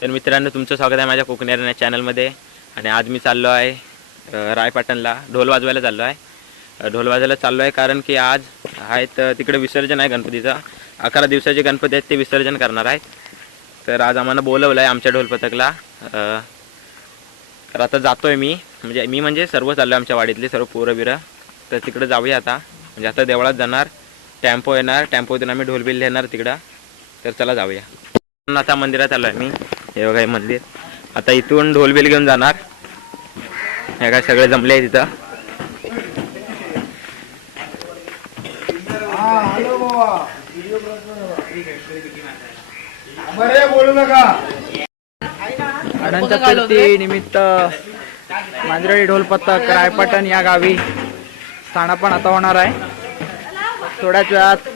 तर मित्रांनो तुमचं स्वागत आहे माझ्या कोकणी अरेना चॅनलमध्ये. आणि आज मी चाललो आहे रायपाटणला. ढोल वाजवायला चाललो आहे. ढोल वाजवायला चाललो आहे कारण की आज आहेत तिकडे विसर्जन आहे गणपतीचं. अकरा दिवसाचे गणपती आहेत ते विसर्जन करणार आहेत. तर आज आम्हाला बोलवलं आहे आमच्या ढोल पथकला. तर आता जातो आहे मी. म्हणजे मी म्हणजे सर्व चाललो आहे आमच्या वाडीतले सर्व पोरं बिरं तर तिकडं जाऊया आता. म्हणजे आता देवळात जाणार. टेम्पो येणार. टेम्पोतून आम्ही ढोलबिल येणार तिकडं. तर चला जाऊया. आता मंदिरात आलो आहे मी. हे बघा हे मंदिर. आता इथून ढोलबिल घेऊन जाणार. हे काय सगळे जमले आहे तिथं बरे बोलू नका. अनंत चतुर्थी निमित्त मांजरळी ढोल पथक रायपाटण या गावी स्थानापन आता होणार आहे. थोड्याच वेळात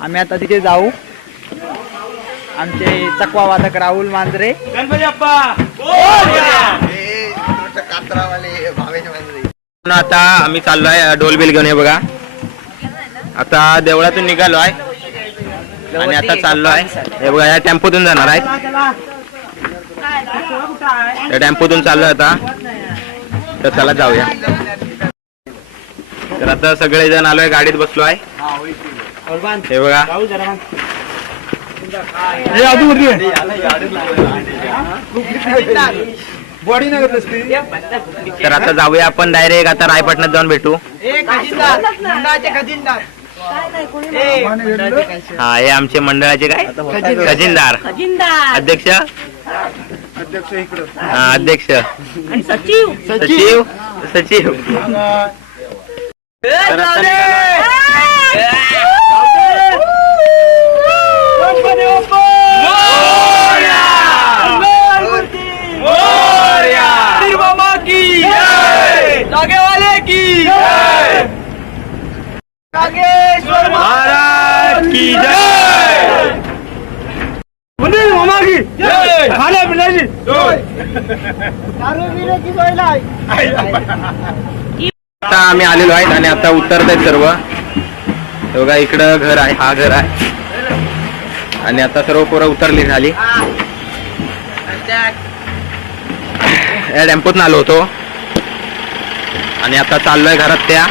आम्ही आता तिथे जाऊ. आमचे चकवा वादक राहुल मांजरे. आता आम्ही चाललो आहे ढोलबिल घेऊन हे बघा. आता देवळातून निघालो आहे. आणि आता चाललो आहे हे बघा या टेम्पोतून जाणार आहे या टेम्पोतून चाललोय आता. तर चला जाऊया. तर आता सगळे जण आलोय गाडीत बसलो आहे हे बघा. बॉडी तर आता जाऊया आपण डायरेक्ट आता रायपटणात जाऊन भेटू. हा हे आमचे मंडळाचे काय? खजिनदार. अध्यक्ष? अध्यक्ष इकडं. हा, अध्यक्ष. आणि सचिव. सचिव? सचिव. आता आम्ही आलेलो आहेत आणि आता उतरत आहेत सर्व. बघा इकडं घर आहे हा घर आहे. आणि आता सर्व पोरं उतरली झाली या टेम्पोतून आलो होतो. आणि आता चाललोय घरात त्या.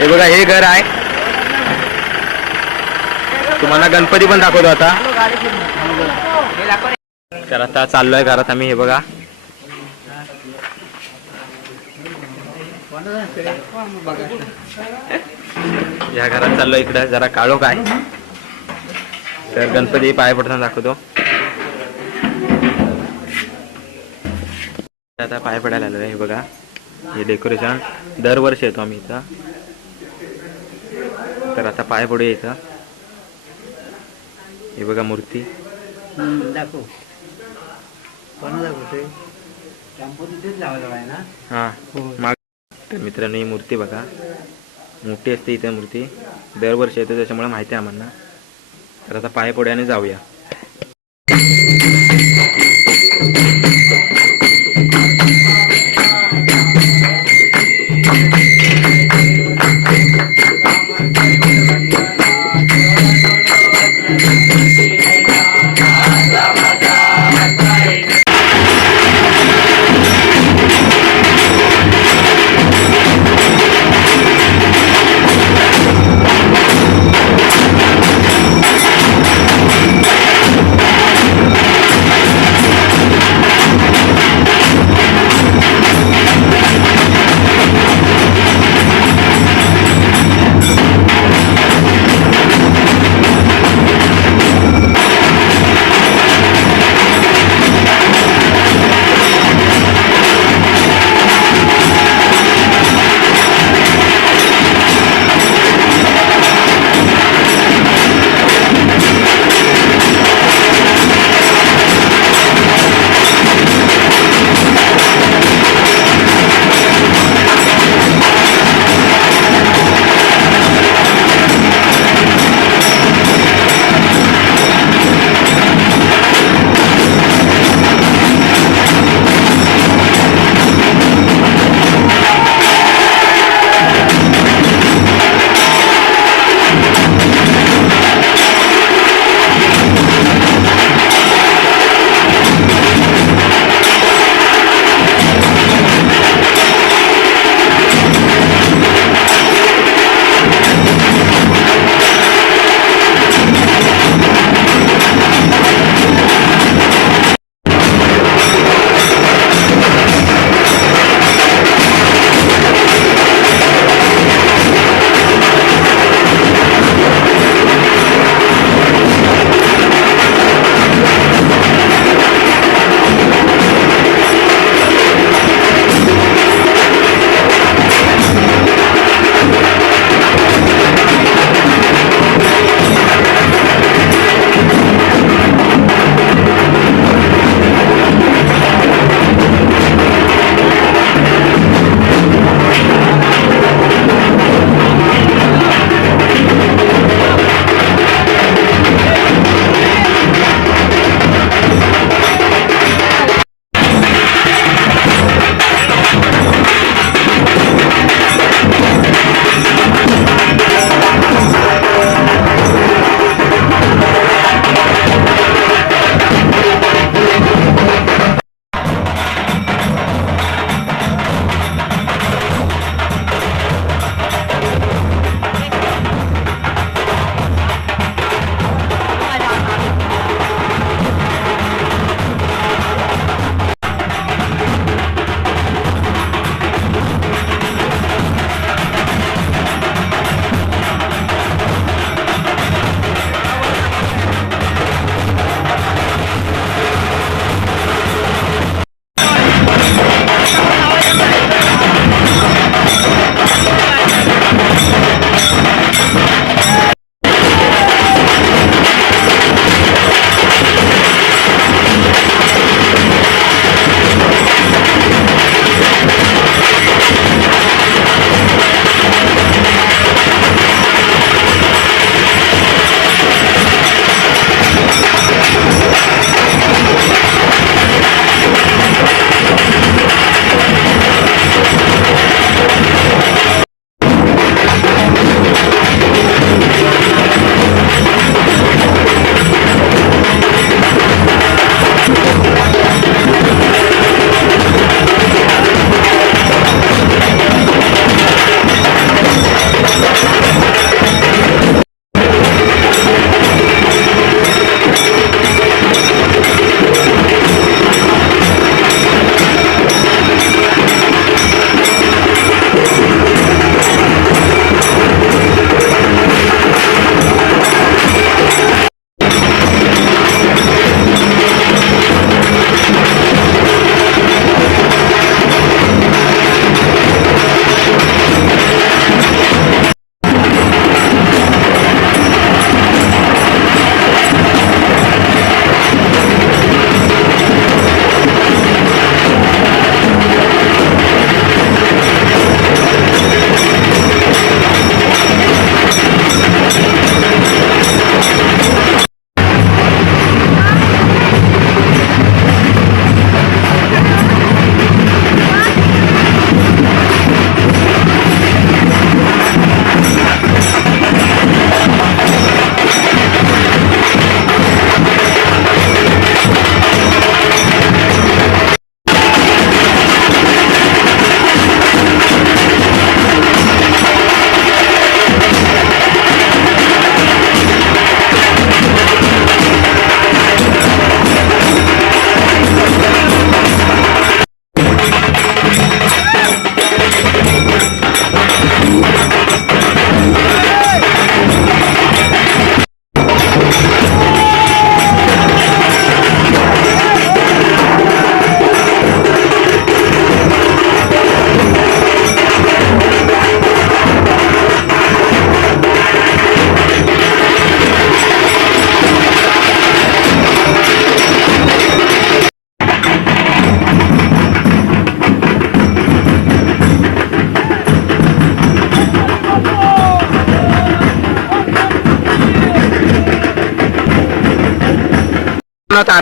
हे बघा हे घर आहे. तुम्हाला गणपती पण दाखवतो आता. तर आता चाललोय घरात आम्ही हे बघा. या घरात चाललोय इकडं जरा काळो काय. तर गणपती पाय पडताना दाखवतो. आता पाय पडायला आलोय हे बघा. हे डेकोरेशन दरवर्षी येतो आम्ही इथं. तर आता पाय पडूया इथं. हे बघा मूर्ती. दाखव. कोणा दाखवतोय? हा. माग तर मित्रांनो ही मूर्ती बघा. मोठी असते इथे मूर्ती. दरवर्षी येते त्याच्यामुळे माहिती आहे आम्हाला. तर आता पाय पड्याने जाऊया.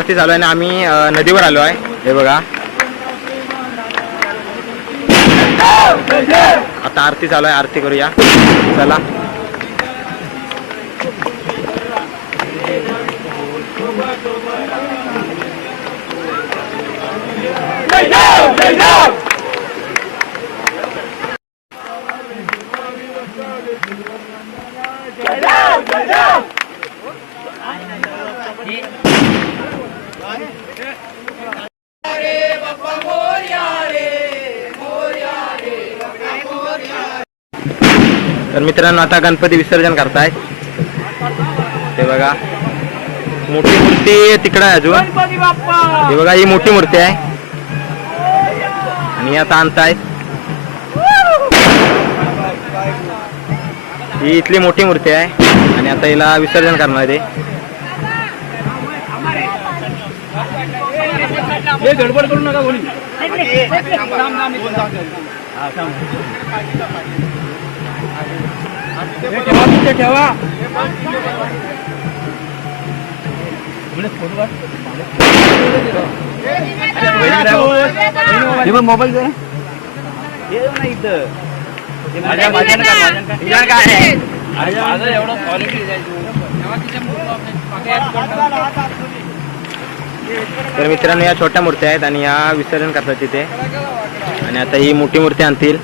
पण आरती चालू आहे आणि आम्ही नदीवर आलो आहे हे बघा आता आरती चालू आहे आरती करूया चला तर मित्रांनो आता गणपती विसर्जन करतायत ते बघा. मोठी मूर्ती तिकडं आहे अजून. हे बघा ही मोठी मूर्ती आहे. आणि आता आणतायत ही इथली मोठी मूर्ती आहे. आणि आता हिला विसर्जन करणार आहे ते. गडबड करू नका कोणी ठेवा तिथे ठेवा मोबाईल दे ना इथं माझ्या माझ्या काय एवढं क्वालिटी तर मित्रांनो या छोट्या मूर्त्या आहेत आणि या विसर्जन करतात तिथे आणि आता ही मोठी मूर्ती आणतील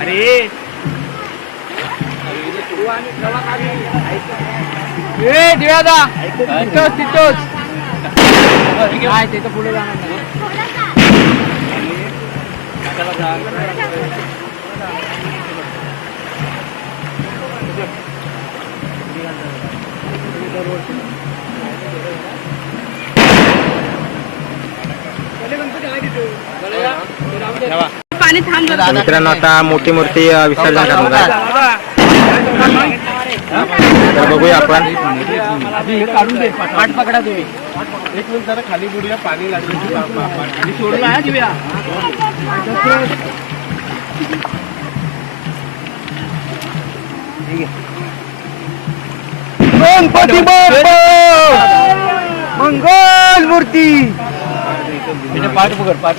अरे ए दिव्यादा तिथंच तिथंच काय तिथं पुढे जाणार नाही मित्रांनो आता मोठी मूर्ती विसर्जन करणार आहे. तर बघूया आपण. पाठ पकडा तुम्ही एक मिनिट जरा खाली बुडूया पाणी लागेल आणि सोडला हा दिव्या गणपती मंगल मूर्ती! पाठ पकड पाठ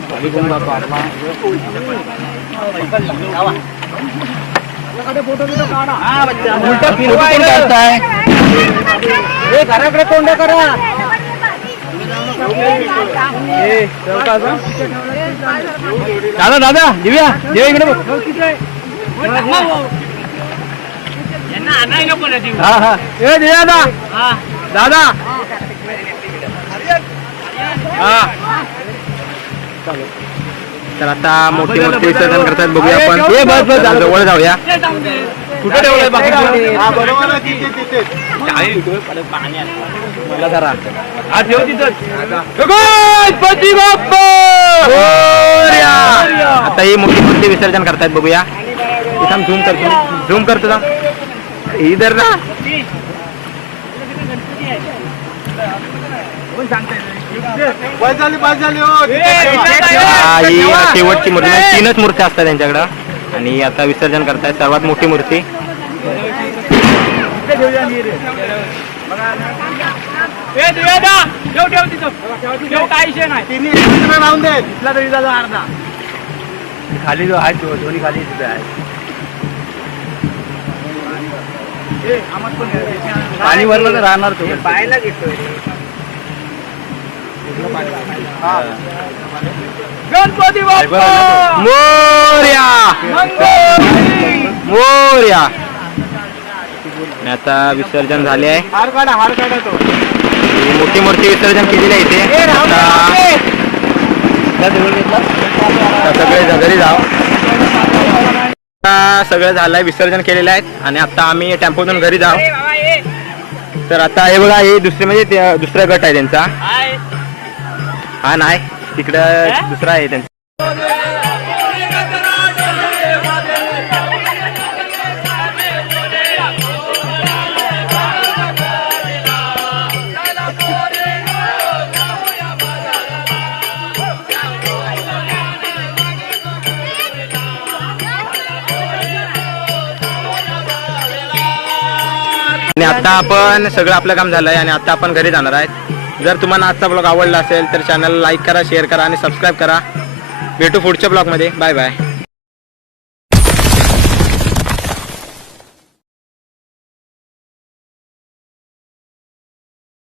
उलटा फिरवाय घराकडे तोंड करा. दादा दादा दिव्या दिव्या इकडे बघ. हा हा. ए दिव्या दादा. दादा हा. तर आता मोठी मूर्ती विसर्जन करतात बघूया आपण. जवळ जाऊया. कुठे ठेवलंय बाकी हा बरोबर. आहे तिथे तिथे. मला धरा हा ठेव! आता. ही मोठी मूर्ती विसर्जन करतायत बघूया. इथं झूम करतो. झूम करतो ना इधर ना झाली हो हा, शेवटची मूर्ती म्हणजे तीनच मूर्ती असतात त्यांच्याकडं. आणि आता विसर्जन करतायत सर्वात मोठी मूर्ती. खाली जो आहे तो दोन्ही खाली तिथे आहे. पाणी भरलं तर राहणार तो. पाहायला घेतोय. गणपती बाप्पा! मोर्या! मोर्या! आता विसर्जन झाले आहे. हार काढा हार काढा तो मोठी मूर्ती विसर्जन केलेली आहे इथे. आता सगळे घरी जाव. सगळं झालंय विसर्जन केलेलं आहे. आणि आता आम्ही टेम्पोतून घरी जाव. तर आता हे बघा हे दुसरे म्हणजे दुसरा गट आहे त्यांचा. हा नाही. तिकडं दुसरा आहे त्यांचा. आणि आता आपण सगळं आपलं काम झालं आहे आणि आता आपण घरी जाणार आहेत. जर तुम्हाला आजचा ब्लॉग आवडला असेल तर चॅनलला लाईक करा शेअर करा आणि सबस्क्राईब करा. भेटू पुढच्या ब्लॉगमध्ये बाय बाय